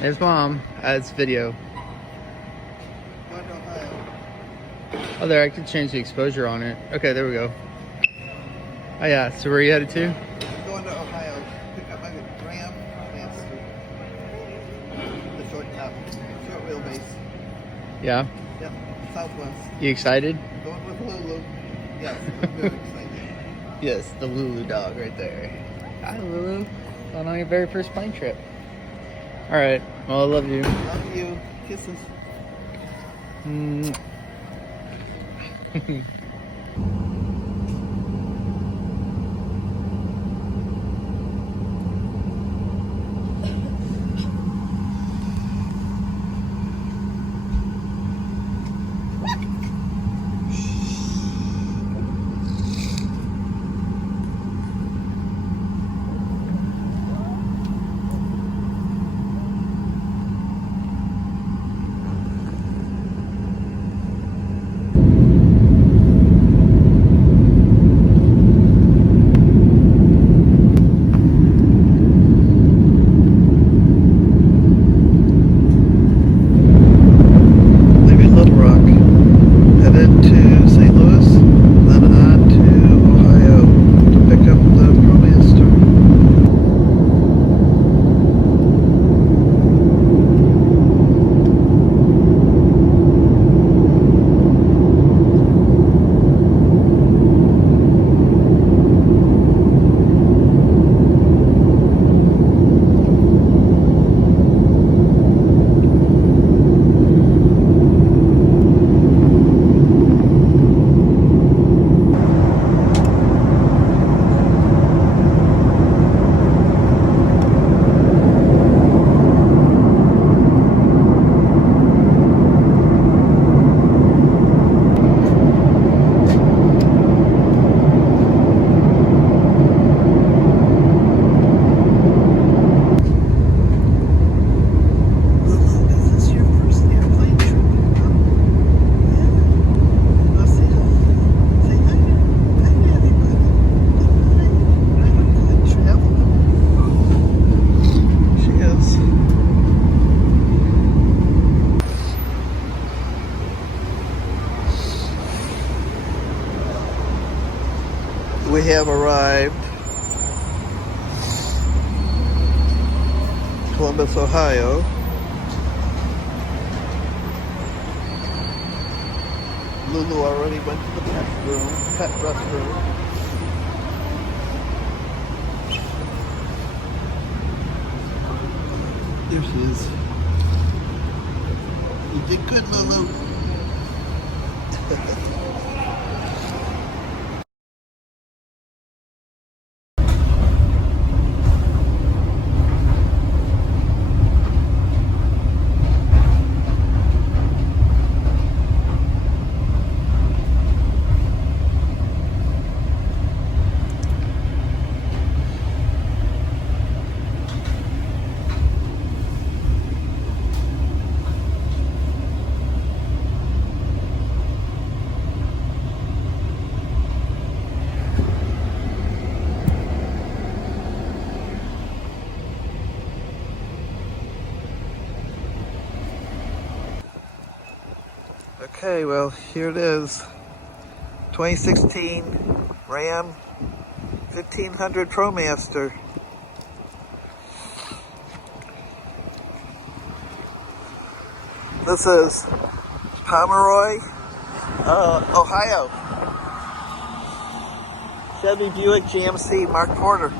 There's Mom. It's video. Oh, there, I can change the exposure on it. Okay, there we go. Oh yeah, so where are you headed to? Going to Ohio. Pick up my Ram ProMaster. The short wheelbase. Yeah? Yep, Southwest. You excited? Going with LooLoo. Yes, I'm very excited. Yes, the LooLoo dog right there. Hi, LooLoo. Going on your very first plane trip. Alright, well, I love you. Love you. Kisses. We have arrived. Columbus, Ohio. LooLoo already went to the pet restroom. There she is. You did good, LooLoo. Okay, well, here it is. 2016 Ram 1500 ProMaster. This is Pomeroy, Ohio. Chevy Buick GMC Mark Porter.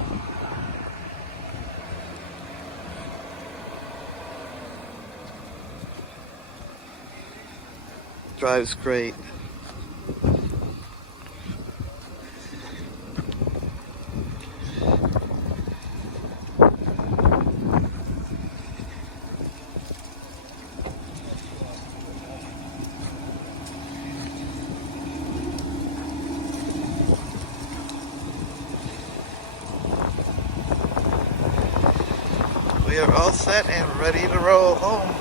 Drives great. We are all set and ready to roll home.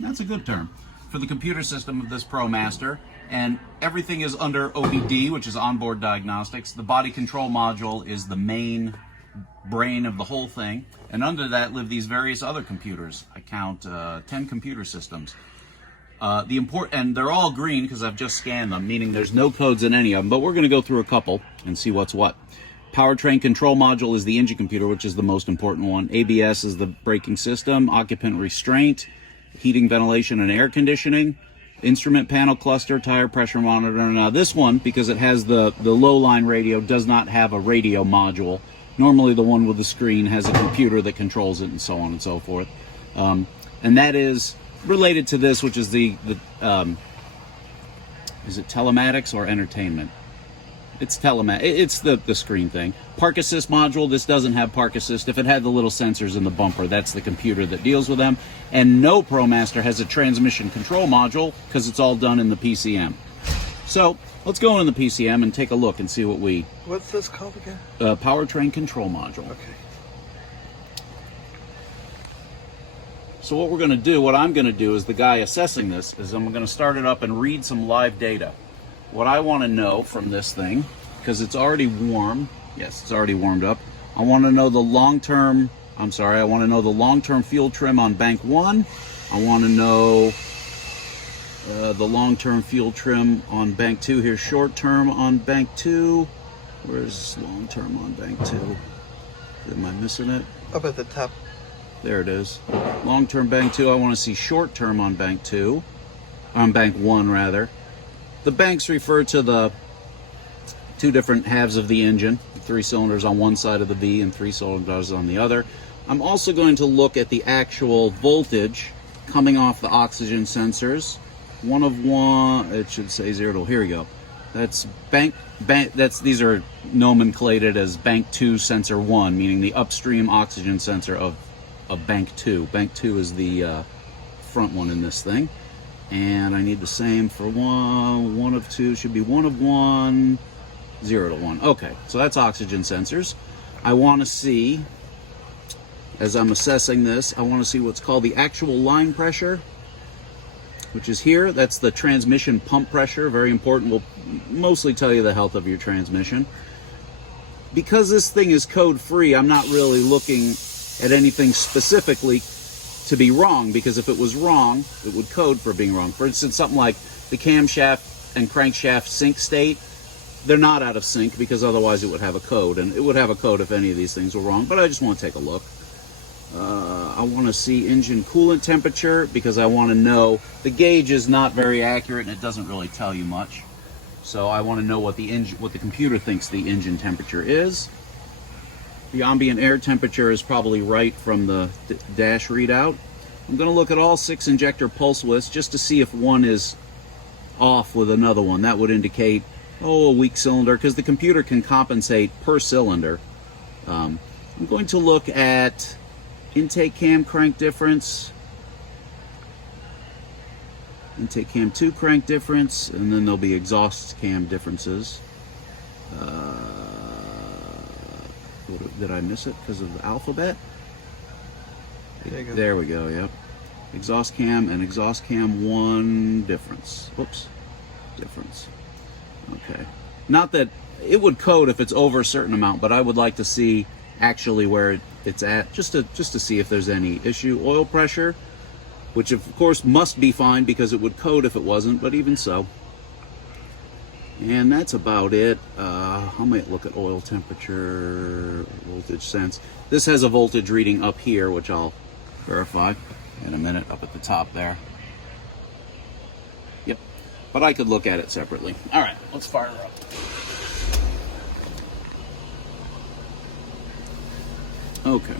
That's a good term. For the computer system of this ProMaster, and everything is under OBD, which is onboard diagnostics. The body control module is the main brain of the whole thing, and under that live these various other computers. I count 10 computer systems. And they're all green because I've just scanned them, meaning there's no codes in any of them, but we're going to go through a couple and see what's what. Powertrain control module is the engine computer, which is the most important one. ABS is the braking system, occupant restraint, heating, ventilation, and air conditioning, instrument panel cluster, tire pressure monitor. Now this one, because it has the low line radio, does not have a radio module. Normally the one with the screen has a computer that controls it and so on and so forth. And that is related to this, which is is it telematics or entertainment? It's it's the screen thing. Park assist module, this doesn't have park assist. If it had the little sensors in the bumper, that's the computer that deals with them. And no ProMaster has a transmission control module because it's all done in the PCM. So let's go in the PCM and take a look and see what we... What's this called again? Powertrain control module. Okay. So what we're going to do, what I'm going to do as the guy assessing this, is I'm going to start it up and read some live data. What I want to know from this thing, because it's already warm, yes, it's already warmed up. I want to know the long-term, I want to know the long-term fuel trim on bank 1. I want to know the long-term fuel trim on bank 2. Here's short-term on bank 2. Where's long-term on bank 2? Am I missing it? Up at the top. There it is. Long-term bank 2. I want to see short-term on bank 2. On bank 1, rather. The banks refer to the two different halves of the engine, 3 cylinders on one side of the V and 3 cylinders on the other. I'm also going to look at the actual voltage coming off the oxygen sensors. It should say 0 to, here we go. That's these are nomenclated as bank 2 sensor 1, meaning the upstream oxygen sensor of bank 2. Bank 2 is the front one in this thing. And I need the same for 1 of 2, should be 1 of 1, 0 to 1. Okay, so that's oxygen sensors. I want to see, as I'm assessing this, I want to see what's called the actual line pressure, which is here. That's the transmission pump pressure, very important. Will mostly tell you the health of your transmission. Because this thing is code free, I'm not really looking at anything specifically to be wrong, because if it was wrong, it would code for being wrong. For instance, something like the camshaft and crankshaft sync state, they're not out of sync because otherwise it would have a code, and it would have a code if any of these things were wrong, but I just want to take a look. I want to see engine coolant temperature because I want to know, the gauge is not very accurate and it doesn't really tell you much. So I want to know what the computer thinks the engine temperature is. The ambient air temperature is probably right from the dash readout. I'm going to look at all 6 injector pulse widths just to see if one is off with another one. That would indicate, a weak cylinder, because the computer can compensate per cylinder. I'm going to look at intake cam crank difference, intake cam 2 crank difference, and then there'll be exhaust cam differences. Did I miss it because of the alphabet? There we go, yep. Exhaust cam and exhaust cam 1 difference. Whoops. Difference. Okay. Not that it would code if it's over a certain amount, but I would like to see actually where it's at, just to see if there's any issue. Oil pressure, which of course must be fine because it would code if it wasn't, but even so. And that's about it. I might look at oil temperature, voltage sense. This has a voltage reading up here, which I'll verify in a minute, up at the top there. Yep, but I could look at it separately. All right, let's fire her up. Okay.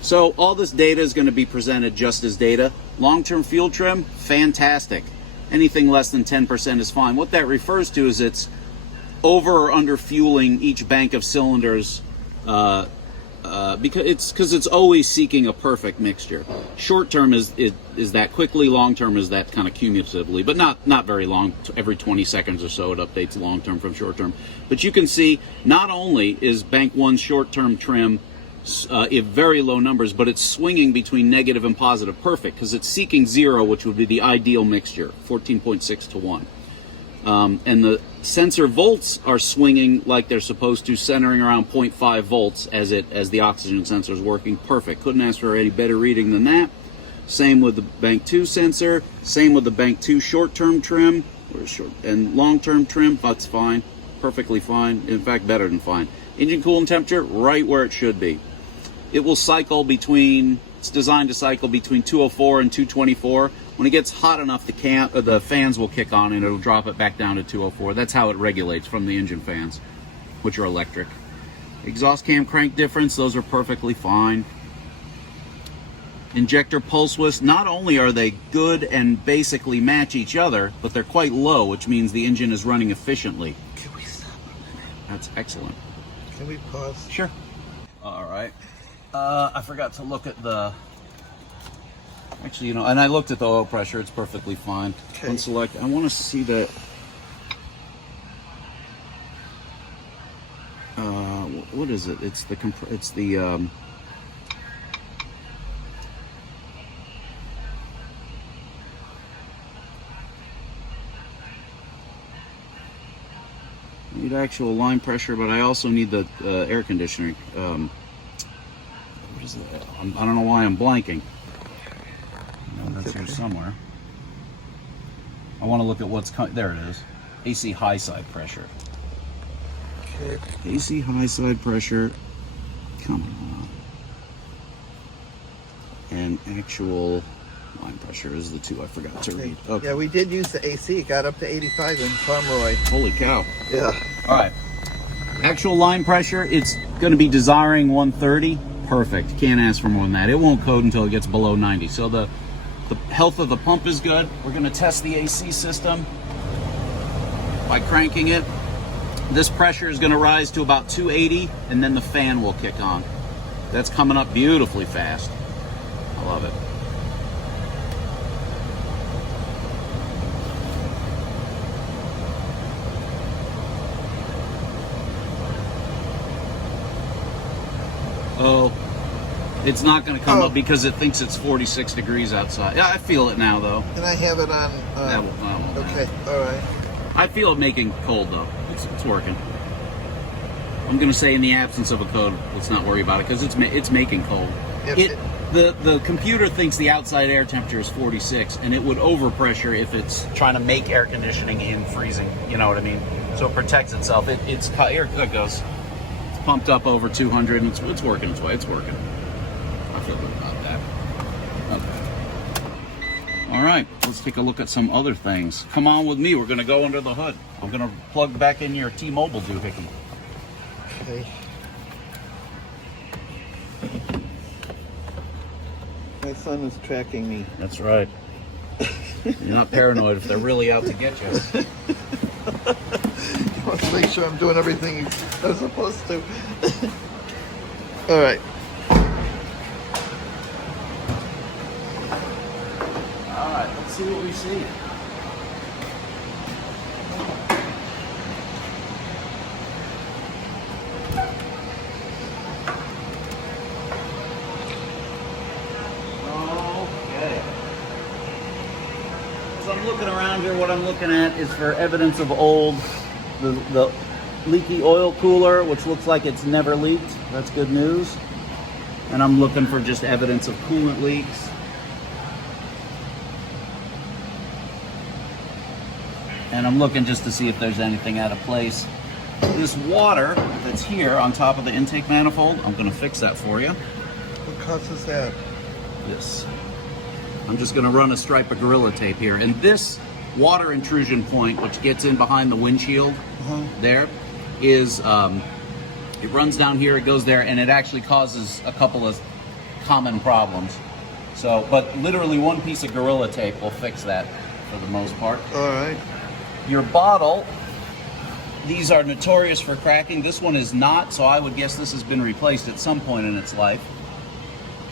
So all this data is going to be presented just as data. Long-term fuel trim, fantastic. Anything less than 10% is fine. What that refers to is it's over or under fueling each bank of cylinders because it's always seeking a perfect mixture. Short term is that quickly, long term is that kind of cumulatively, but not very long. Every 20 seconds or so it updates long term from short term. But you can see not only is bank 1 short term trim if very low numbers, but it's swinging between negative and positive. Perfect, because it's seeking 0, which would be the ideal mixture, 14.6 to 1. And the sensor volts are swinging like they're supposed to, centering around 0.5 volts as the oxygen sensor is working. Perfect. Couldn't ask for any better reading than that. Same with the Bank 2 sensor. Same with the Bank 2 short-term trim and long-term trim. That's fine. Perfectly fine. In fact, better than fine. Engine coolant temperature right where it should be. It will cycle between. It's designed to cycle between 204 and 224. When it gets hot enough, the fans will kick on and it'll drop it back down to 204. That's how it regulates from the engine fans, which are electric. Exhaust cam crank difference, those are perfectly fine. Injector pulse widths, not only are they good and basically match each other, but they're quite low, which means the engine is running efficiently. Can we stop a minute? That's excellent. Can we pause? Sure. All right. I forgot to look at the. Actually, and I looked at the oil pressure. It's perfectly fine. Okay. Unselect. I want to see the. What is it? It's the. I need actual line pressure, but I also need the air conditioning. What is it? I don't know why I'm blanking. That's here somewhere. I want to look at what's there. It is. AC high side pressure. Okay. AC high side pressure. Come on. And actual line pressure is the two I forgot to read. Okay. Yeah, we did use the AC. It got up to 85 in Pomeroy. Holy cow. Yeah. All right. Actual line pressure, it's going to be desiring 130. Perfect. Can't ask for more than that. It won't code until it gets below 90. So the health of the pump is good. We're going to test the AC system by cranking it. This pressure is going to rise to about 280, and then the fan will kick on. That's coming up beautifully fast. I love it. Oh, it's not going to come up because it thinks it's 46 degrees outside. Yeah, I feel it now, though. And I have it on. That won't okay, all right. I feel it making cold, though. It's working. I'm going to say in the absence of a code, let's not worry about it, because it's making cold. The computer thinks the outside air temperature is 46, and it would overpressure if it's trying to make air conditioning in freezing. You know what I mean? So it protects itself. Here it goes. It's pumped up over 200, and it's working its way. It's working. I feel good about that. Okay. All right, let's take a look at some other things. Come on with me. We're going to go under the hood. I'm going to plug back in your T-Mobile doohickey. Okay. My son was tracking me. That's right. You're not paranoid if they're really out to get you. I want to make sure I'm doing everything I'm supposed to. All right. All right, let's see what we see. I'm looking around here, what I'm looking at is for evidence of the leaky oil cooler, which looks like it's never leaked. That's good news. And I'm looking for just evidence of coolant leaks. And I'm looking just to see if there's anything out of place. This water that's here on top of the intake manifold, I'm going to fix that for you. What causes that? This. I'm just going to run a stripe of Gorilla Tape here. And this water intrusion point, which gets in behind the windshield there, is, it runs down here, it goes there, and it actually causes a couple of common problems. So, but literally one piece of Gorilla Tape will fix that for the most part. All right. Your bottle, these are notorious for cracking. This one is not, so I would guess this has been replaced at some point in its life.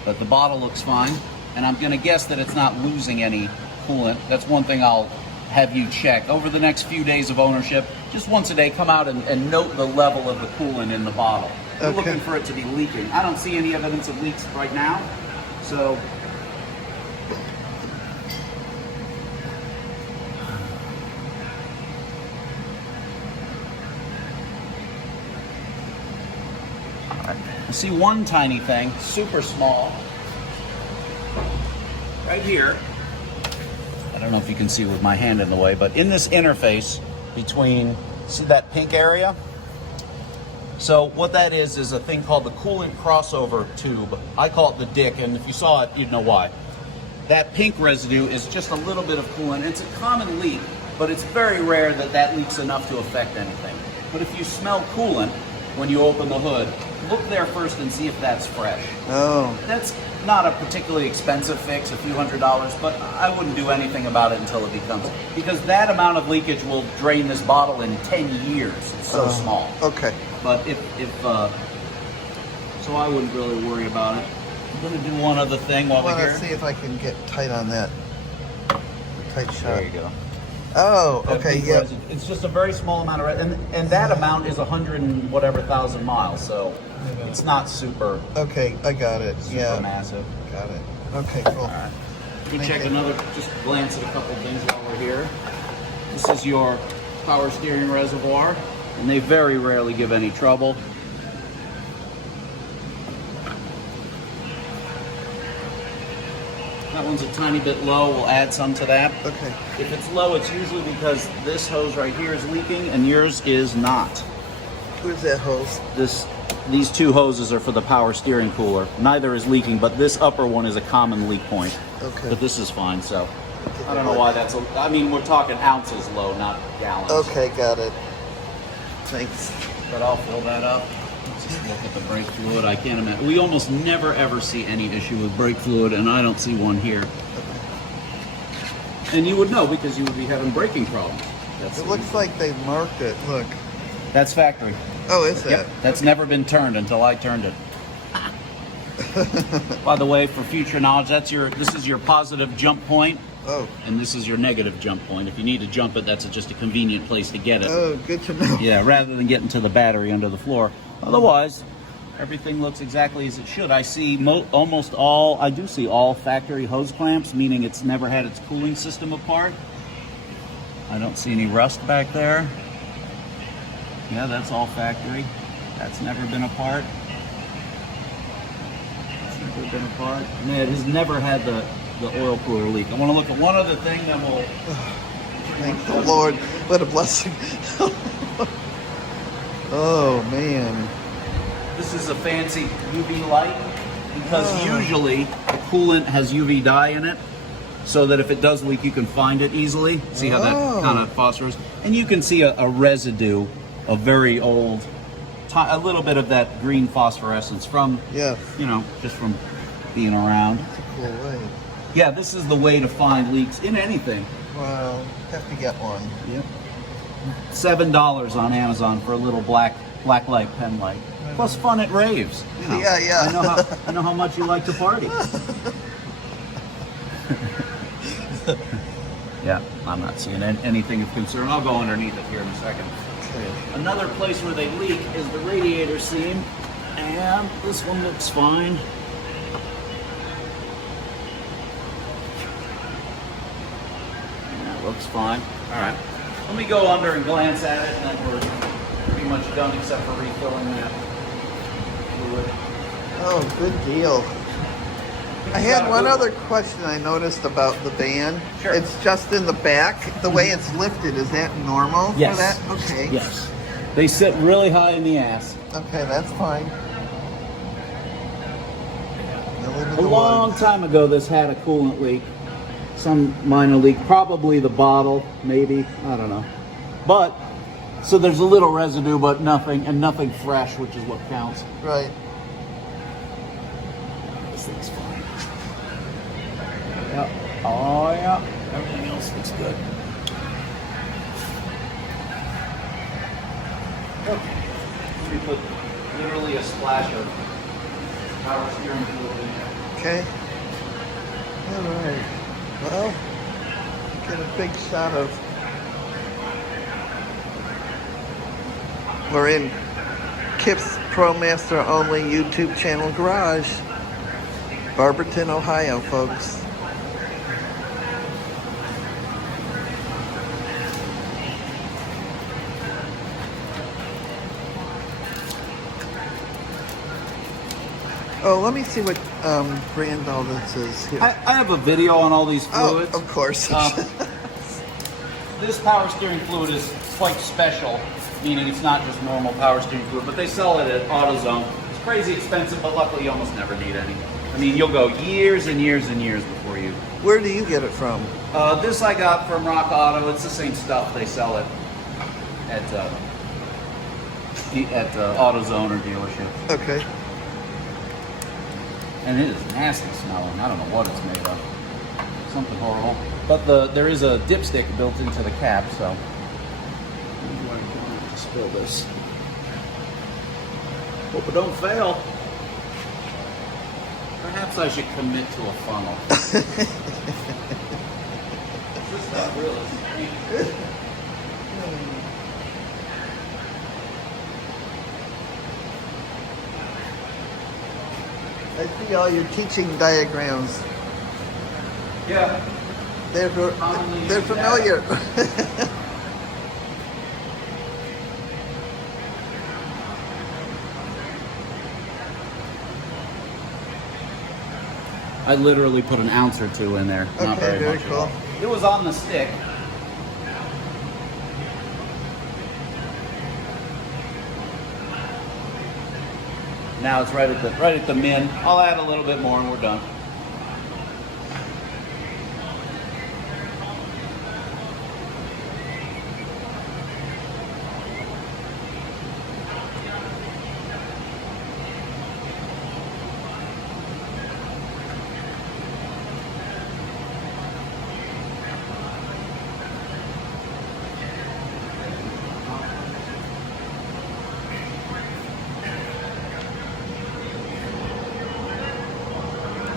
But the bottle looks fine. And I'm going to guess that it's not losing any coolant. That's one thing I'll have you check over the next few days of ownership. Just once a day, come out and note the level of the coolant in the bottle. We're looking for it to be leaking. I don't see any evidence of leaks right now, so. I see one tiny thing, super small, right here. I don't know if you can see with my hand in the way, but in this interface between, see that pink area? So what that is a thing called the coolant crossover tube. I call it the dick, and if you saw it, you'd know why. That pink residue is just a little bit of coolant. It's a common leak, but it's very rare that that leaks enough to affect anything. But if you smell coolant when you open the hood, look there first and see if that's fresh. Oh. That's not a particularly expensive fix, a few $100s, but I wouldn't do anything about it until it becomes, because that amount of leakage will drain this bottle in 10 years. It's so small. Okay. But so I wouldn't really worry about it. I'm gonna do one other thing while we're here. Let's see if I can get tight on that. Tight shot. There you go. Oh, okay, yeah. It's just a very small amount of, and that amount is 100 and whatever thousand miles, so it's not super. Okay, I got it. Super massive. Got it. Okay, cool. All right. We check another, just glance at a couple of things while we're here. This is your power steering reservoir, and they very rarely give any trouble. That one's a tiny bit low. We'll add some to that. Okay. If it's low, it's usually because this hose right here is leaking and yours is not. Where's that hose? These two hoses are for the power steering cooler. Neither is leaking, but this upper one is a common leak point. Okay. But this is fine, so I don't know why that's I mean, we're talking ounces low, not gallons. Okay, got it. Thanks. But I'll fill that up. Let's just look at the brake fluid. I can't imagine. We almost never ever see any issue with brake fluid, and I don't see one here. And you would know because you would be having braking problems. It looks like they marked it. Look. That's factory. Oh, is that? Yep. That's never been turned until I turned it. By the way, for future knowledge, this is your positive jump point. Oh. And this is your negative jump point. If you need to jump it, that's just a convenient place to get it. Oh, good to know. Yeah, rather than getting to the battery under the floor. Otherwise, everything looks exactly as it should. I see I do see all factory hose clamps, meaning it's never had its cooling system apart. I don't see any rust back there. Yeah, that's all factory. That's never been apart. It's never been apart. And it has never had the oil cooler leak. I want to look at one other thing, then we'll... Thank the Lord. What a blessing. Oh, man. This is a fancy UV light because usually the coolant has UV dye in it so that if it does leak, you can find it easily. See how that kind of phosphorus? And you can see a residue of very old, a little bit of that green phosphorescence from, just from being around. That's a cool way. Yeah, this is the way to find leaks in anything. Well, have to get one. Yep. $7 on Amazon for a little black light pen light. Plus fun at raves. You know, Yeah. I know how much you like to party. Yeah, I'm not seeing anything of concern. I'll go underneath it here in a second. Okay. Another place where they leak is the radiator seam, and this one looks fine. That looks fine. All right. Let me go under and glance at it, and then we're pretty much done except for refilling that fluid. Oh, good deal. I had one other question I noticed about the van. Sure. It's just in the back. The way it's lifted, is that normal for that? Okay. Yes. They sit really high in the ass. Okay, that's fine. A long time ago, this had a coolant leak. Some minor leak, probably the bottle, maybe, I don't know. But, so there's a little residue, but nothing fresh, which is what counts. Right. This thing's fine. Yep. Oh yeah, everything else looks good. Okay. We put literally a splash of power steering fluid in there. Okay. All right. Well, Get a big shot of. We're in KIP's ProMaster Only YouTube channel garage, Barberton, Ohio, folks. Oh, let me see what brand all this is here. I have a video on all these fluids. Oh, of course. This power steering fluid is quite special, meaning it's not just normal power steering fluid, but they sell it at AutoZone. It's crazy expensive, but luckily you almost never need any. I mean, you'll go years and years and years before you. Where do you get it from? This I got from Rock Auto. It's the same stuff. They sell it at AutoZone or dealership. Okay. And it is nasty smelling. I don't know what it's made of. Something horrible. But there is a dipstick built into the cap, so I'm going to spill this. Hope it don't fail. Perhaps I should commit to a funnel. This stuff really. I see all your teaching diagrams. Yeah. They're familiar. I literally put an ounce or two in there. Not Okay, very much at cool. all. It was on the stick. Now it's right at the min. I'll add a little bit more and we're done.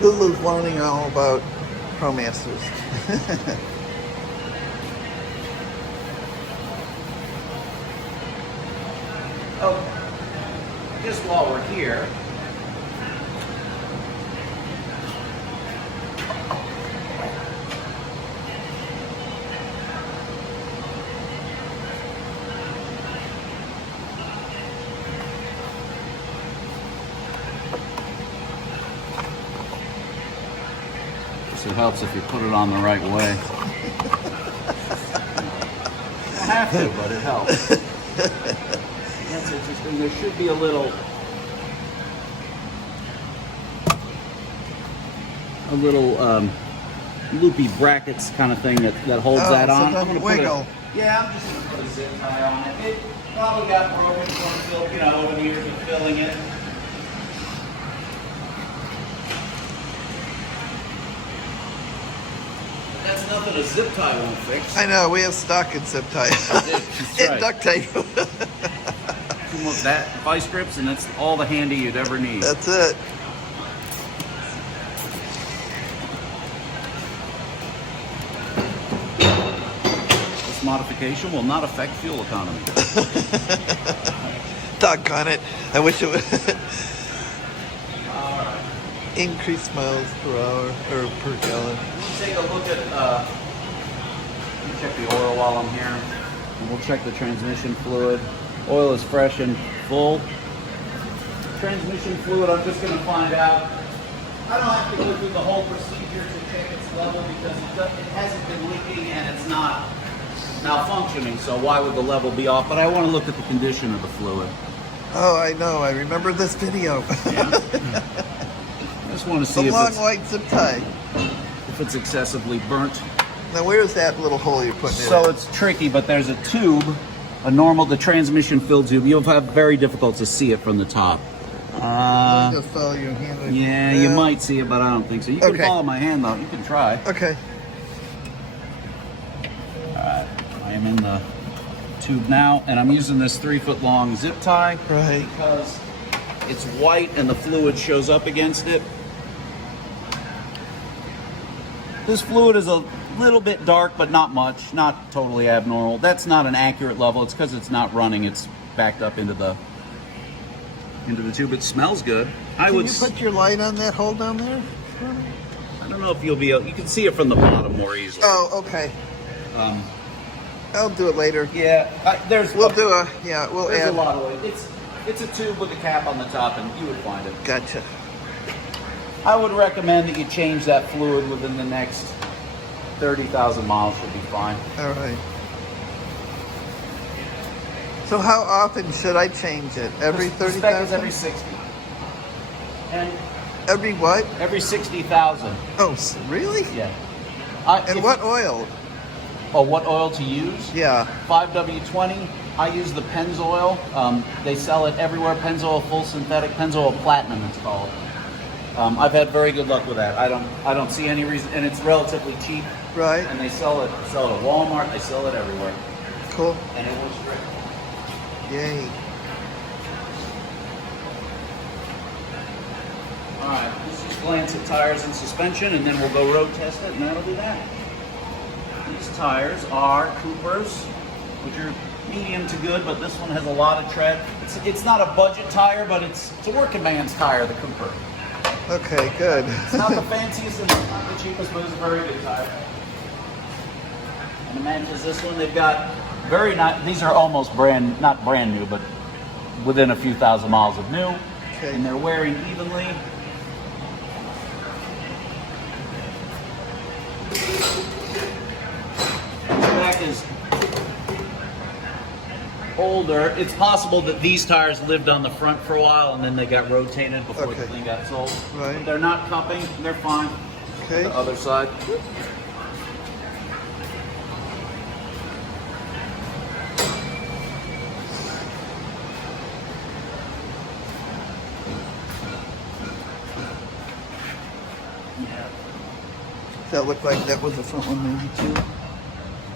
LooLoo's learning all about ProMasters. Oh, just while we're here, it helps if you put it on the right way. You don't have to, but it helps. That's interesting. There should be a little loopy brackets kind of thing that holds that so on. it doesn't wiggle. I'm just going to put a zip tie on it. It probably got broken from over the years of filling it. That's nothing a zip tie won't fix. I know, we have stock in zip tie. And duct tape. That vice grips, and that's all the handy you'd ever need. That's it. This modification will not affect fuel economy. Doggone it. I wish it would. Increase miles per hour or per gallon. Take a look at, let me check the oil while I'm here. And we'll check the transmission fluid. Oil is fresh and full. Transmission fluid, I'm just going to find out. I don't have to go through the whole procedure to check its level because it hasn't been leaking and it's not malfunctioning, so why would the level be off? But I want to look at the condition of the fluid. Oh, I know. I remember this video. Yeah. I just want to see The if long it's, white zip tie. if it's excessively burnt. Now, where's that little hole you're putting in? So it's tricky, but there's a tube, the transmission fill tube. You'll have very difficult to see it from the top. Just follow your hand. Yeah, you might see it, but I don't think so. You can follow my hand, though. You can try. Okay. Alright, I am in the tube now, and I'm using this 3-foot long zip tie. Right. Because it's white and the fluid shows up against it. This fluid is a little bit dark, but not much, not totally abnormal. That's not an accurate level. It's because it's not running. It's backed up into the tube. It smells good. Can you put your light on that hole down there? I don't know if you'll be able, you can see it from the bottom more easily. Oh, okay. I'll do it later. Yeah, We'll there's add. a lot of it. It's a tube with a cap on the top, and you would find it. Gotcha. I would recommend that you change that fluid within the next 30,000 miles. Should be fine. All right. So how often should I change it? Every The spec is 30,000? every 60. And Every what? every 60,000. Oh, really? Yeah. And what oil? Oh, what oil to use? Yeah. 5W20. I use the Pennzoil. They sell it everywhere. Pennzoil Full Synthetic. Pennzoil Platinum, it's called. I've had very good luck with that. I don't see any reason, and it's relatively cheap. Right. And they sell it at Walmart. They sell it everywhere. Cool. And it works great. Yay. All right, let's just glance at tires and suspension, and then we'll go road test it, and that'll be that. These tires are Coopers, which are medium to good, but this one has a lot of tread. It's not a budget tire, but it's a working man's tire, the Cooper. Okay, good. It's not the fanciest and it's not the cheapest, but it's a very good tire. And the matches this one, they've got very nice, these are almost not brand new, but within a few thousand miles of new. Okay. And they're wearing evenly. The back is older. It's possible that these tires lived on the front for a while and then they got rotated before the Okay. thing got sold. Right. But they're not cupping. They're fine. Okay. The other side. That looked like that was the front one maybe too.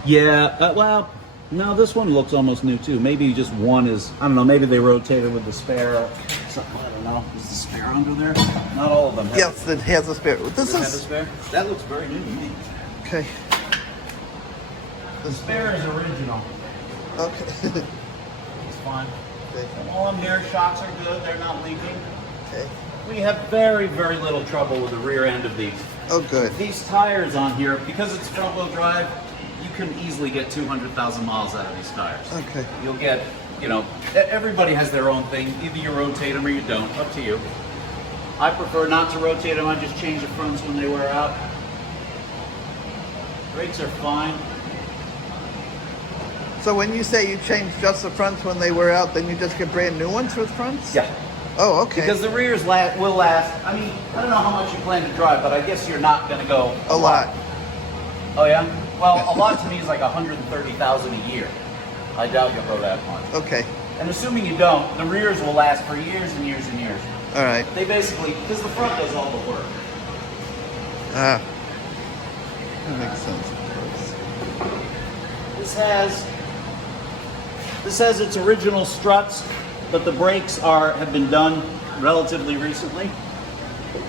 Yeah, well, no, this one looks almost new too. Maybe just one is, I don't know, maybe they rotated with the spare or something, I don't know. Is the spare under there? Not all of them have. Yes, it has a spare. This Does it have a is spare? That looks very new to me. okay. The spare is original. Okay. It's fine. Okay. And while I'm here, shocks are good. They're not leaking. Okay. We have very, very little trouble with the rear end of these. Oh, good. These tires on here, because it's front wheel drive, you can easily get 200,000 miles out of these tires. Okay. You'll get, you know, everybody has their own thing. Either you rotate them or you don't. Up to you. I prefer not to rotate them. I just change the fronts when they wear out. Brakes are fine. So when you say you change just the fronts when they wear out, then you just get brand new ones with fronts? Yeah. Oh, okay. Because the rears will last. I mean, I don't know how much you plan to drive, but I guess you're not going to go a lot. Oh yeah? Well, a lot to me is like 130,000 a year. I doubt you'll go that much. Okay. And assuming you don't, the rears will last for years and years and years. All right. They basically, because the front does all the work. Ah. That makes sense, of course. This has its original struts, but the brakes have been done relatively recently.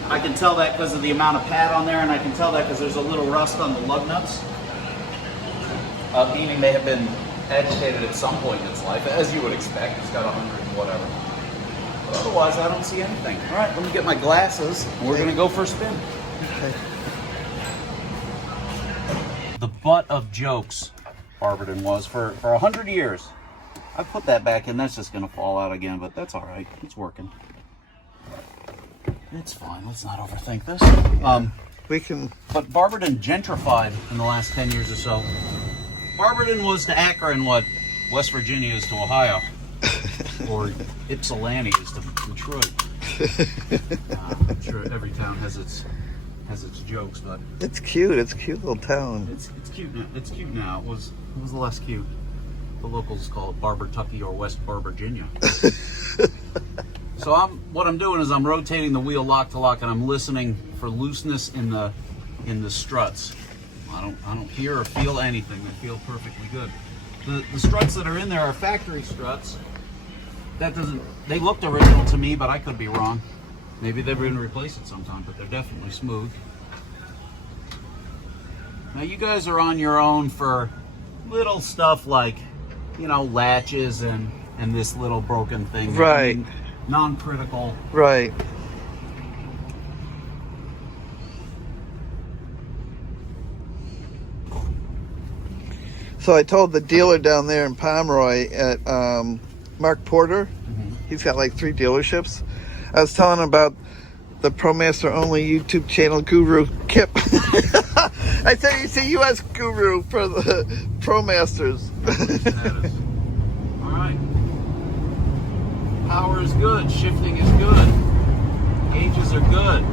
I can tell that because of the amount of pad on there, and I can tell that because there's a little rust on the lug nuts, meaning they have been agitated at some point in its life, as you would expect. It's got 100 and whatever. But otherwise, I don't see anything. All right, let me get my glasses, and we're going to go for a spin. Okay. The butt of jokes, Barberton was, for 100 years. I put that back in, that's just going to fall out again, but that's all right. It's working. It's fine. Let's not overthink this. We can. But Barberton gentrified in the last 10 years or so. Barberton was to Akron what West Virginia is to Ohio, or Ypsilanti is to Detroit. I'm sure every town has its jokes, but It's cute. It's a cute little town. it's cute now. It's cute now. It was less cute. The locals call it Barbertucky or West Virginia. So what I'm doing is I'm rotating the wheel lock to lock, and I'm listening for looseness in the struts. I don't hear or feel anything. They feel perfectly good. The struts that are in there are factory struts. They looked original to me, but I could be wrong. Maybe they've been replaced at some time, but they're definitely smooth. Now you guys are on your own for little stuff like, you know, latches and this little broken thing. Right. I mean, non-critical. Right. So I told the dealer down there in Pomeroy at Mark Porter, he's got like 3 dealerships. I was telling him about the ProMaster Only YouTube channel guru, KIP. I said he's a U.S. guru for the ProMasters. All right. Power is good. Shifting is good. Gauges are good.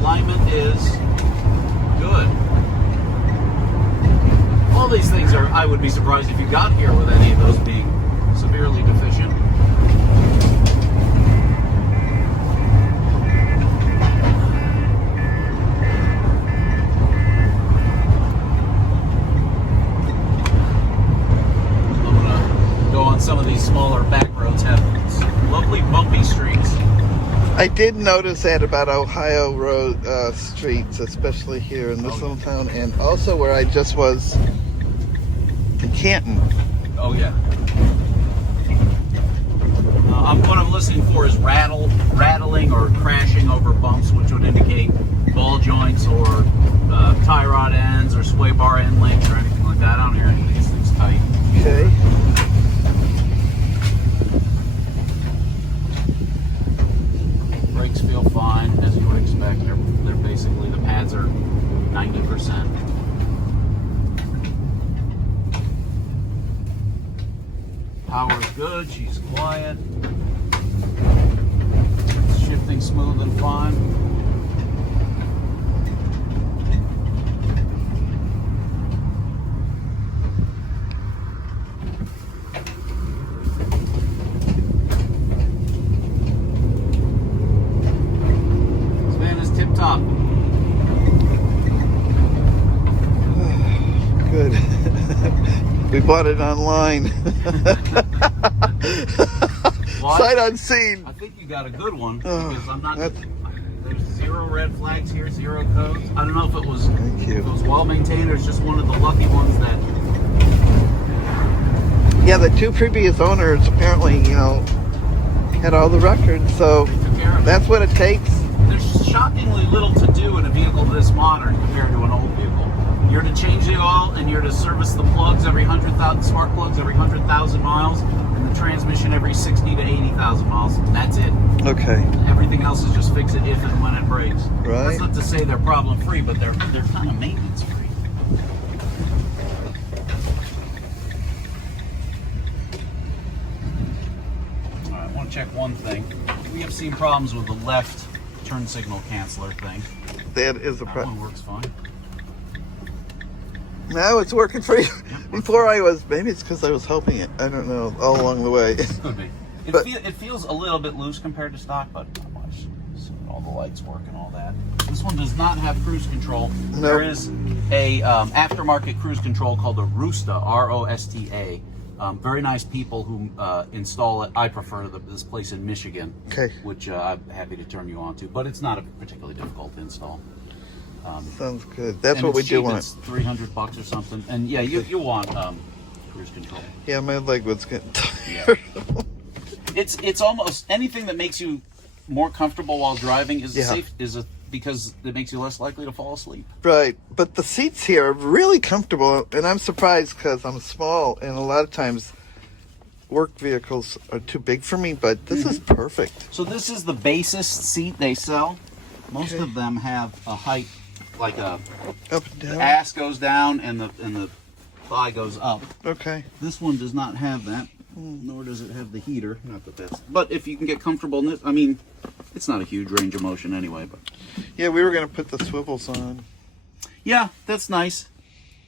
Alignment is good. All these things are, I would be surprised if you got here with any of those being severely deficient. I'm gonna go on some of these smaller back roads, have lovely bumpy streets. I did notice that about Ohio road streets, especially here in this little town, and also where I just was in Canton. Oh yeah. What I'm listening for is rattling or crashing over bumps, which would indicate ball joints or tie rod ends or sway bar end links or anything like that. I don't hear any of these things tight. Okay. Brakes feel fine, as you would expect. They're basically, the pads are 90%. Power's good, she's quiet. Shifting smooth and fine. This van is tip top. Good. We bought it online. Sight unseen. I think you got a good one, Oh, because I'm not. that's- There's 0 red flags here, 0 codes. I don't know if it was Thank you. if it was well maintained or it's just one of the lucky ones that. Yeah, the 2 previous owners apparently, you know, had all the records, so took care of it. that's what it takes. There's shockingly little to do in a vehicle this modern compared to an old vehicle. You're to change the oil and you're to service the plugs every 100,000 smart plugs every 100,000 miles, and the transmission every 60 to 80,000 miles. That's it. Okay. Everything else is just fix it if and when it breaks. Right. That's not to say they're problem free, but they're kind of maintenance free. All right, I want to check one thing. We have seen problems with the left turn signal canceller thing. That is the That problem. one works fine. Now it's working for you. Before I was, maybe it's because I was helping it. I don't know, all along the way. Could be. But- It feels a little bit loose compared to stock, but not much. So all the lights work and all that. This one does not have cruise control. Nope. There is a aftermarket cruise control called the Rosta, R-O-S-T-A. Very nice people who install it. I prefer this place in Michigan, Okay. which I'm happy to turn you on to, but it's not a particularly difficult to install. Sounds good. That's And what we it's do cheap. want. It's $300 or something, and yeah, you want cruise control. Yeah, my leg was getting Yeah. tired. It's almost anything that makes you more comfortable while driving is Yeah. safe because it makes you less likely to fall asleep. Right, but the seats here are really comfortable, and I'm surprised because I'm small, and a lot of times work vehicles are too big for me, but this is perfect. So this is the basest seat they sell. Most Okay. of them have a height like Up and the down. ass goes down and the thigh goes up. Okay. This one does not have that, nor does it have the heater. Not that that's. But if you can get comfortable in this, I mean, it's not a huge range of motion anyway. But Yeah, we were gonna put the swivels on. yeah, that's nice.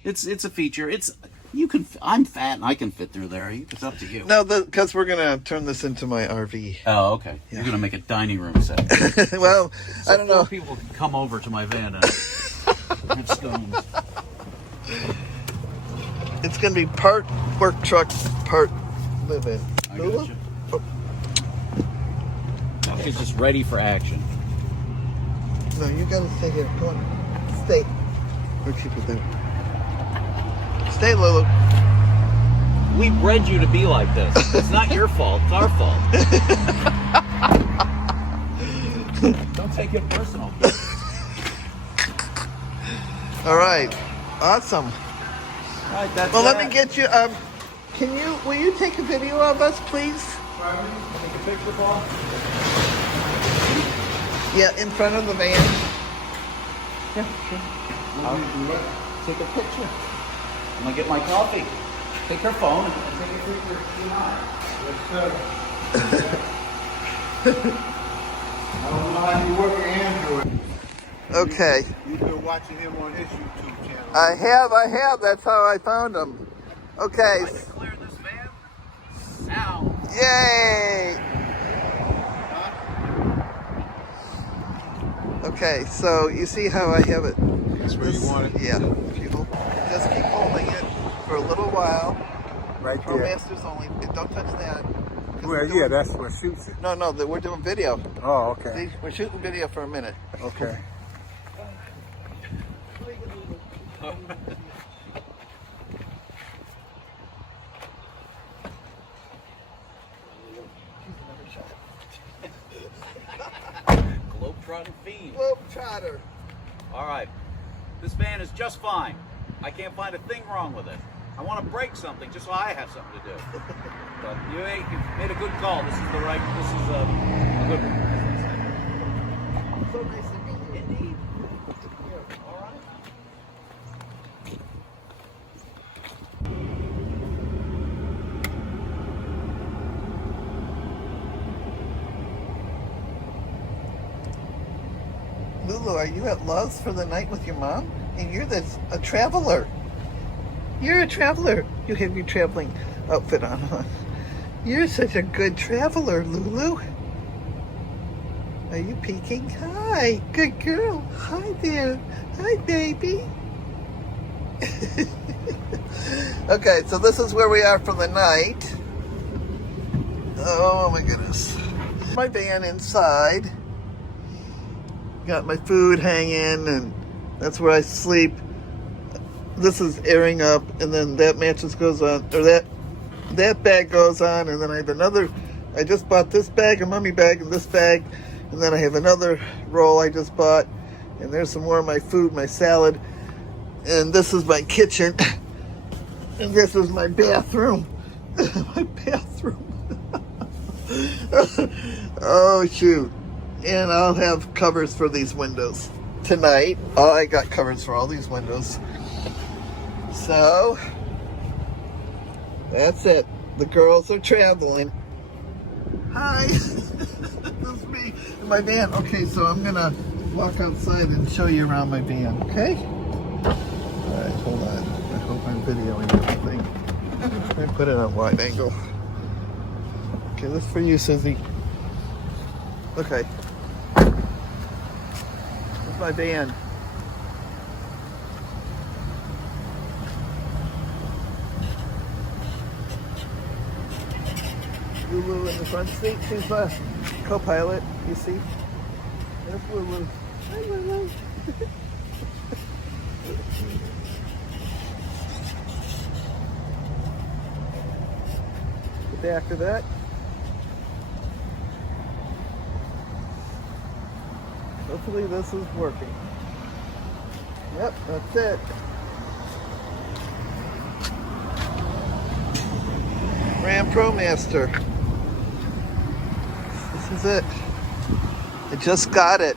It's a feature. I'm fat and I can fit through there. It's up to you. No, because we're gonna turn this into my RV. Oh, okay. You're Yeah. gonna make a dining room set. Well, So I don't know. 4 people can come over to my van and have scones. It's gonna be part work truck, part live-in. I LooLoo? gotcha. It's just ready for action. No, you gotta stay here. Come on, stay. We'll keep it there. day, Lulu. We bred you to be like this. It's not your fault. It's our fault. Don't take it personal. All right. Awesome. All right, that's Well, let that. me get you. Will you take a video of us, please? Take a picture, Paul. Yeah, in front of the van. Yeah, sure. I'll take a picture. I'm gonna get my coffee. Take her phone and take a picture of you. I don't know how you work your Android. Okay. You've been watching him on his YouTube channel. I have. That's how I found him. Okay. I can clear this van now. Yay! Okay, so you see how I have it? That's where you want it? Yeah. If you just keep holding it for a little while. Right there. ProMasters Only. Don't touch that. Well, yeah, that's what shoots it. No, we're doing video. Oh, okay. See, we're shooting video for a minute. Okay. Globetrotting fiend. Globetrotter. All right. This van is just fine. I can't find a thing wrong with it. I want to break something just so I have something to do. But you made a good call. This is a good one. So nice to meet you. Indeed. All right. Lulu, are you at Love's for the night with your mom? And you're a traveler. You're a traveler. You have your traveling outfit on, huh? You're such a good traveler, Lulu. Are you peeking? Hi, good girl. Hi there. Hi, baby. Okay, so this is where we are for the night. Oh my goodness. My van inside. Got my food hanging, and that's where I sleep. This is airing up, and then that mattress goes on, or that bag goes on, and then I have another. I just bought this bag, a mummy bag, and this bag, and then I have another roll I just bought, and there's some more of my food, my salad, and this is my kitchen, and this is my bathroom. My bathroom. Oh shoot. And I'll have covers for these windows tonight. Oh, I got covers for all these windows. So, that's it. The girls are traveling. Hi. That's me in my van. Okay, so I'm going to walk outside and show you around my van, okay? All right, hold on. I hope I'm videoing everything. I put it on wide angle. Okay, this is for you, Susie. Okay. This is my van. LooLoo in the front seat. She's a co-pilot, you see. There's LooLoo. Hi, LooLoo. The back of that. Hopefully this is working. Yep, that's it. Ram ProMaster. This is it. I just got it.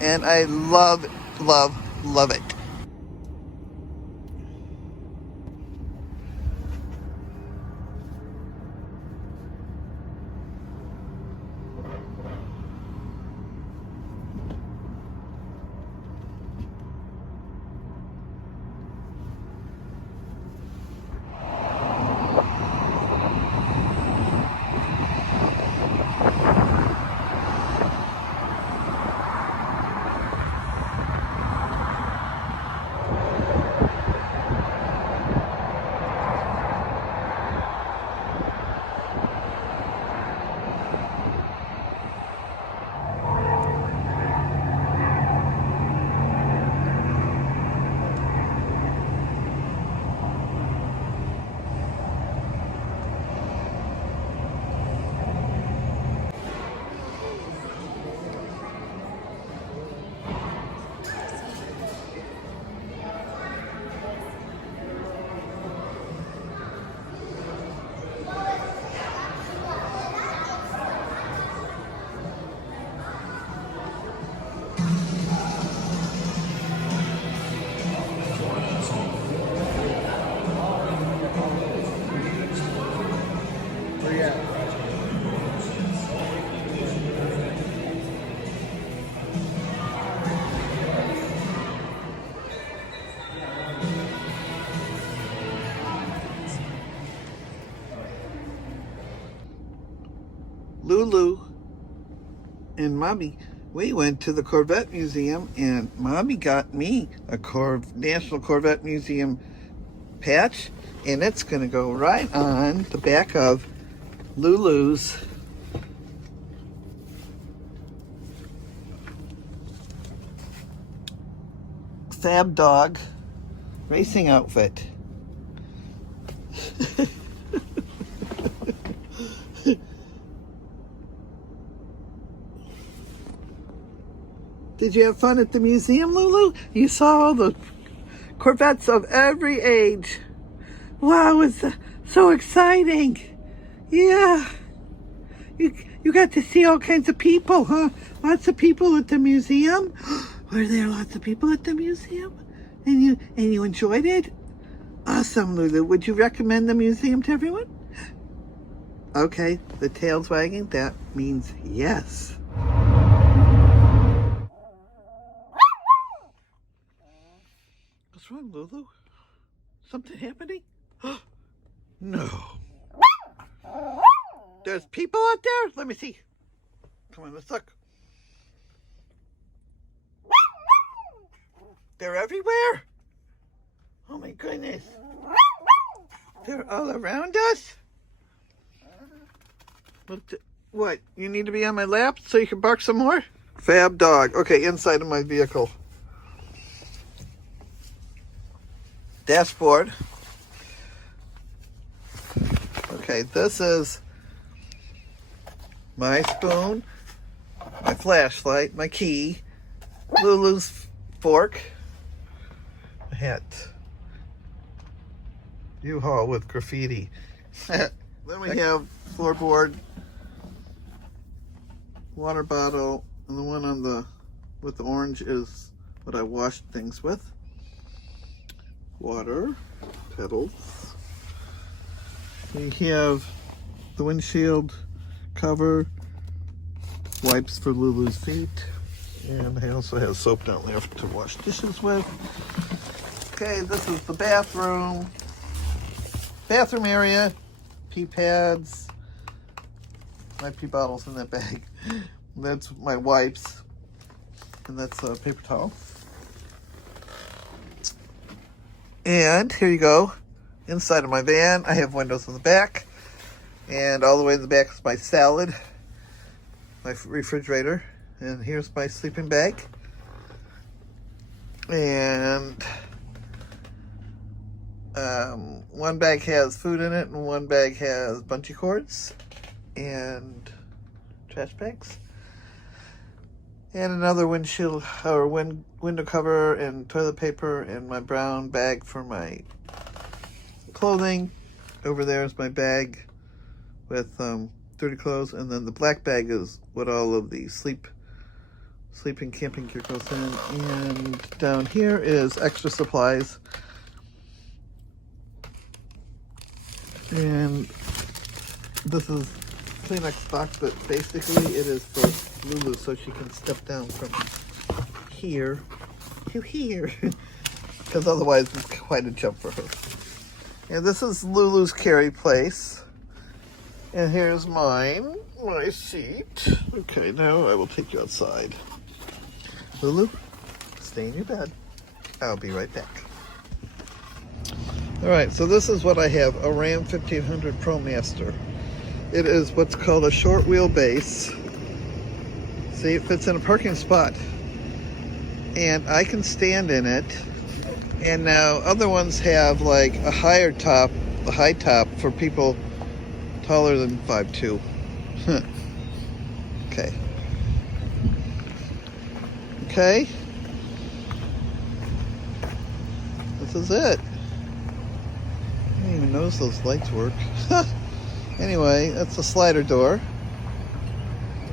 And I love, love, love it. Where you at? Lulu and Mommy, we went to the Corvette Museum, and Mommy got me a National Corvette Museum patch, and it's going to go right on the back of Lulu's Fab Dog racing outfit. Did you have fun at the museum, Lulu? You saw all the Corvettes of every age. Wow, it's so exciting. Yeah. You got to see all kinds of people, huh? Lots of people at the museum. Were there lots of people at the museum? And you enjoyed it? Awesome, Lulu. Would you recommend the museum to everyone? Okay, the tail's wagging. That means yes. What's wrong, Lulu? Something happening? No. There's people out there? Let me see. Come on, let's look. They're everywhere? Oh my goodness. They're all around us? What? You need to be on my lap so you can bark some more? Fab Dog. Okay, inside of my vehicle. Dashboard. Okay, this is my spoon, my flashlight, my key, Lulu's fork, hat, U-Haul with graffiti. Then we have floorboard, water bottle, and the one on the with the orange is what I washed things with. Water, pedals. We have the windshield cover, wipes for Lulu's feet, and I also have soap down there to wash dishes with. Okay, this is the bathroom area, pee pads, my pee bottles in that bag. That's my wipes, and that's a paper towel. And here you go. Inside of my van, I have windows in the back. And all the way in the back is my salad, my refrigerator. And here's my sleeping bag. And one bag has food in it, and one bag has bungee cords and trash bags. And another windshield or window cover and toilet paper, and my brown bag for my clothing. Over there is my bag with dirty clothes, and then the black bag is what all of the sleeping camping gear goes in. And down here is extra supplies. And this is Kleenex box, but basically it is for Lulu so she can step down from here to here, because otherwise it's quite a jump for her. And this is Lulu's carry place. And here's my seat. Okay, now I will take you outside. Lulu, stay in your bed. I'll be right back. All right, so this is what I have, a Ram 1500 ProMaster. It is what's called a short wheelbase. See, it fits in a parking spot. And I can stand in it. And now other ones have like a higher top, the high top for people taller than 5'2". Okay. Okay. This is it. I didn't even notice those lights work. Anyway, that's a slider door.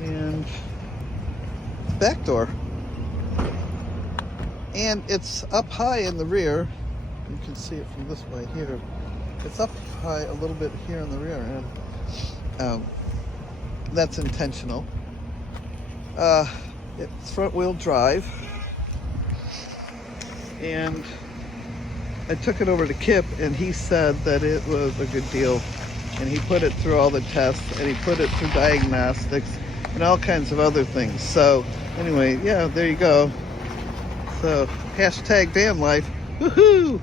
And the back door. And it's up high in the rear. You can see it from this way here. It's up high a little bit here in the rear. And That's intentional. It's front-wheel drive, and I took it over to KIP, and he said that it was a good deal, and he put it through all the tests, and he put it through diagnostics and all kinds of other things. So anyway, yeah, there you go. So hashtag van life. Woohoo!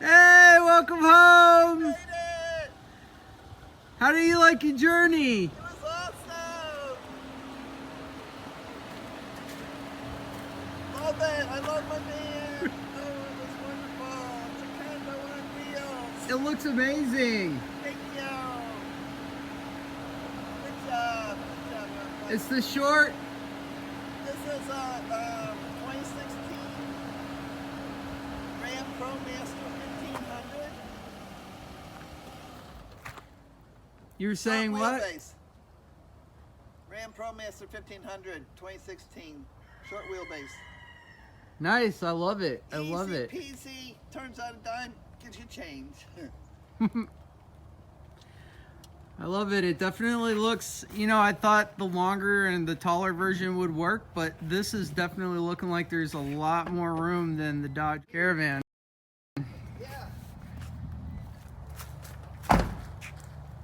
Hey, welcome home! How do you like your journey? It was awesome! Love it! I love my van! Oh, it was wonderful! It's a condo on wheels! It looks amazing! Thank you! Good job! Good job, everybody. It's the short. This is a 2016 Ram ProMaster 1500. You were saying Short what? wheelbase. Ram ProMaster 1500 2016 short wheelbase. Nice, I love it. I love it. Easy peasy, turns out a dime, gives you change. I love it. It definitely looks, you know, I thought the longer and the taller version would work, but this is definitely looking like there's a lot more room than the Dodge Caravan. Yeah.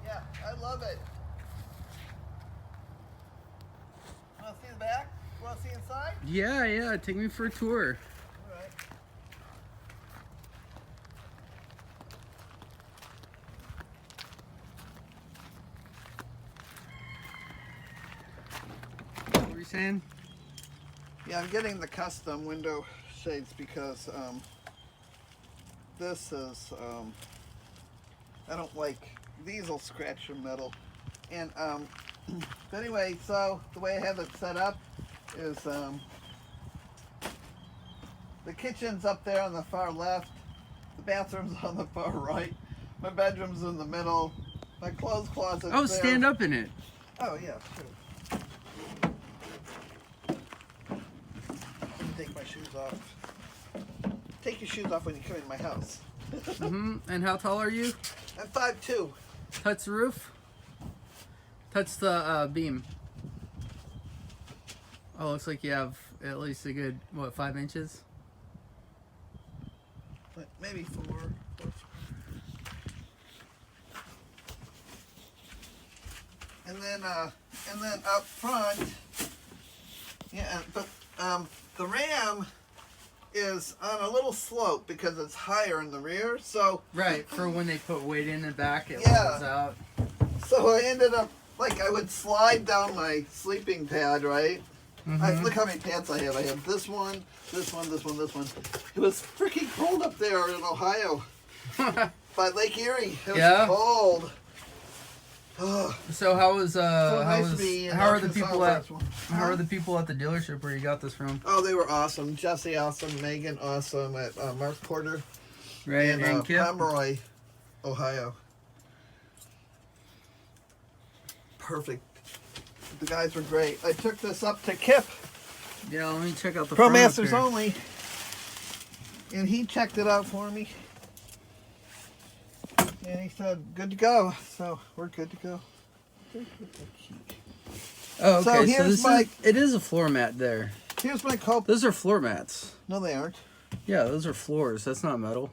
Yeah, I love it. Want to see the back? Want to see inside? Yeah, yeah, take me for a tour. All right. What were you saying? Yeah, I'm getting the custom window shades because this is I don't like these will scratch your metal, and but anyway, so the way I have it set up is the kitchen's up there on the far left, the bathroom's on the far right, my bedroom's in the middle, my clothes closet's Oh, there. stand up in it. Oh yeah, sure. Let me take my shoes off. Take your shoes off when you come in my house. And how tall are you? I'm 5'2". Touch the roof. Touch the beam. Oh, looks like you have at least a good, what, 5 inches? Maybe 4. And then up front, yeah, but the Ram is on a little slope because it's higher in the rear, so Right, for when they put weight in the back, it Yeah. levels out. so I ended up like I would slide down my sleeping pad, right? Look how many pads I have. I have this one, this one, this one, this one. It was freaking cold up there in Ohio by Lake Erie. It was Yeah? cold. Oh, So how was nice to be in how are the Arkansas people for at this one. how are the people at the dealership where you got this from? Oh, they were awesome. Jesse, awesome. Megan, awesome. At Mark Porter Right, in and Kip. Pomeroy, Ohio. perfect. The guys were great. I took this up to KIP, Yeah, let me check out the ProMasters front up Only, and he checked it out for me. And he said, good to go. So we're good to go. here. Oh, okay. So here's it is a floor mat there. Here's my culprit. Those are floor mats. No, they aren't. Yeah, those are floors. That's not metal.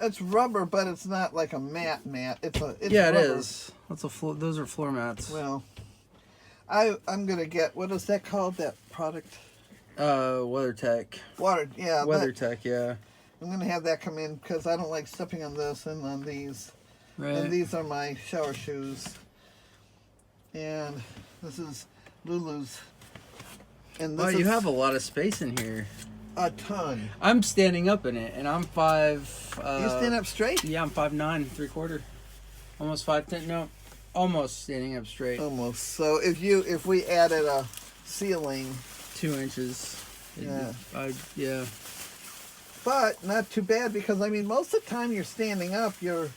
It's rubber, but it's not like a mat. It's Yeah, it rubber. is. That's a floor. Those are floor mats. Well, I'm gonna get, what is that called? That product? WeatherTech. Water. Yeah. WeatherTech. Yeah. I'm gonna have that come in because I don't like stepping on this and on these. Right. And these are my shower shoes. And this is LooLoo's. And this Wow, is you have a lot of space in here. a ton. I'm standing up in it, and I'm 5. You stand up straight? Yeah, I'm 5'9", 3/4, almost 5'10". No, almost standing up straight. Almost. So if we added a ceiling, 2 inches. Yeah. Yeah. but not too bad because I mean most of the time you're standing up, you're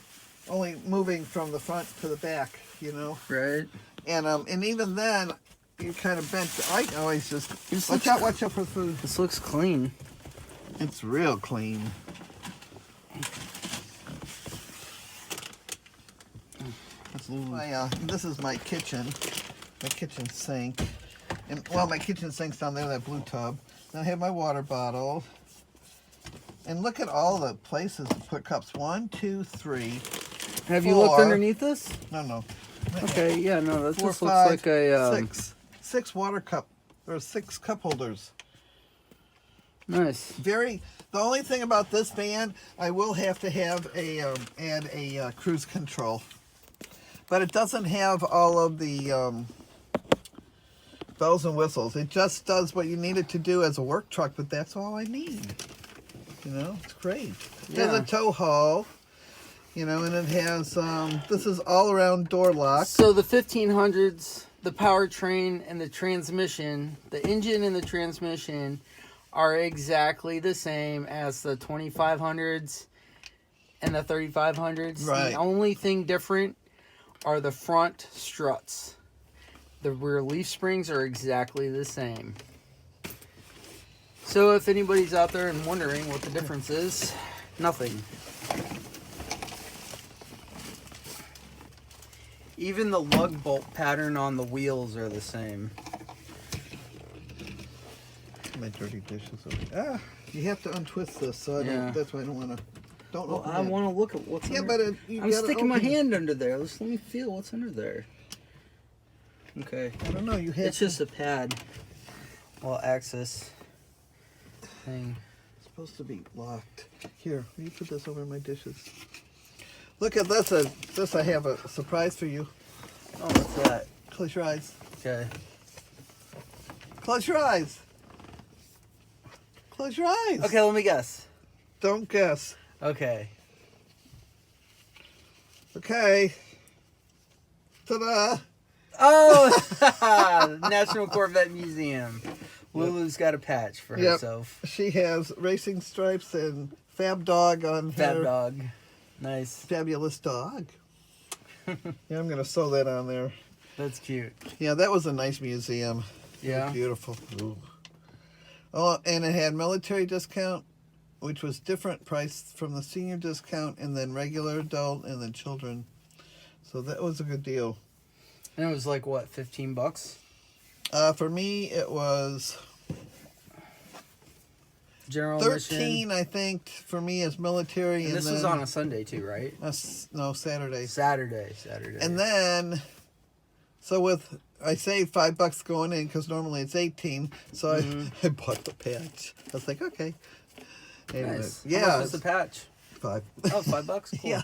only moving from the front to the back, you know. Right. And even then, you kind of bent. I always just This watch out for food. This looks clean. It's real clean. This is my kitchen sink, and well, my kitchen sink's down there, that blue tub. Then I have my water bottle, and look at all the places to put cups. 1, 2, 3. Have you looked 4. underneath this? No. Okay, yeah, no, that 4, just 5, looks like a 6 water cup or 6 cup holders. nice. The only thing about this van, I will have to have add a cruise control, but it doesn't have all of the bells and whistles. It just does what you need it to do as a work truck, but that's all I need. You know, it's great. There's Yeah. a tow haul, you know, and it has this is all around door lock. So the 1500s, the powertrain and the transmission, the engine and the transmission are exactly the same as the 2500s and the 3500s. Right. The only thing different are the front struts. The rear leaf springs are exactly the same. So if anybody's out there and wondering what the difference is, nothing. Even the lug bolt pattern on the wheels are the same. My dirty dishes. You have to untwist this, so that's why I don't want to. Don't Well, open I it. want to look at what's Yeah, under. but you I'm gotta sticking my open it. hand under there. Let me feel what's under there. Okay. I don't know. You have. It's just a pad. Well, access thing. It's supposed to be locked. Here, will you put this over my dishes? Look at this. This I have a surprise for you. Oh, what's that? Close your eyes. Okay. Close your eyes. Close your eyes. Okay, let me guess. Don't guess. Okay. Okay. Ta-da. Oh, National Corvette Museum. Lulu's got a patch for herself. She has racing stripes and Fab Dog on Fab her. dog. Nice. Fabulous dog. Yeah, I'm going to sew that on there. That's cute. Yeah, that was a nice museum. Yeah. Beautiful. Ooh. Oh, and it had military discount, which was different price from the senior discount, and then regular adult, and then children. So that was a good deal. And it was like, what, $15? For me, it was General 13, I think, for me as military. And this was on a Sunday too, right? No, Saturday. Saturday. And then, so I saved $5 going in because normally it's 18. So I bought the patch. I was like, okay. Anyway, Nice. yeah, How much was the patch? 5. Oh, $5? Cool. Yeah.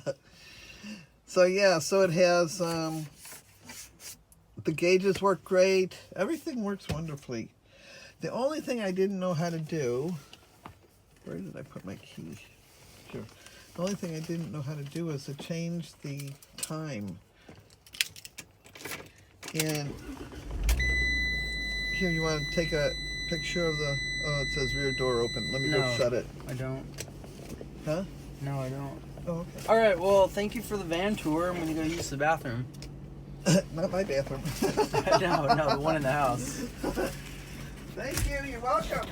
So it has the gauges work great. Everything works wonderfully. The only thing I didn't know how to do. Where did I put my key? Sure. The only thing I didn't know how to do is to change the time. And here, you want to take a picture of the. Oh, it says rear door open. Let me go shut it. I don't. Huh? No, I don't. Oh, okay. All right, well, thank you for the van tour. I'm going to go use the bathroom. Not my bathroom. No, the one in the house. Thank you. You're welcome.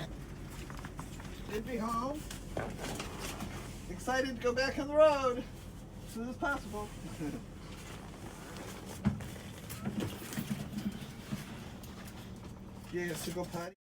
Good to be home. Excited to go back on the road as soon as possible. Yeah, to go potty.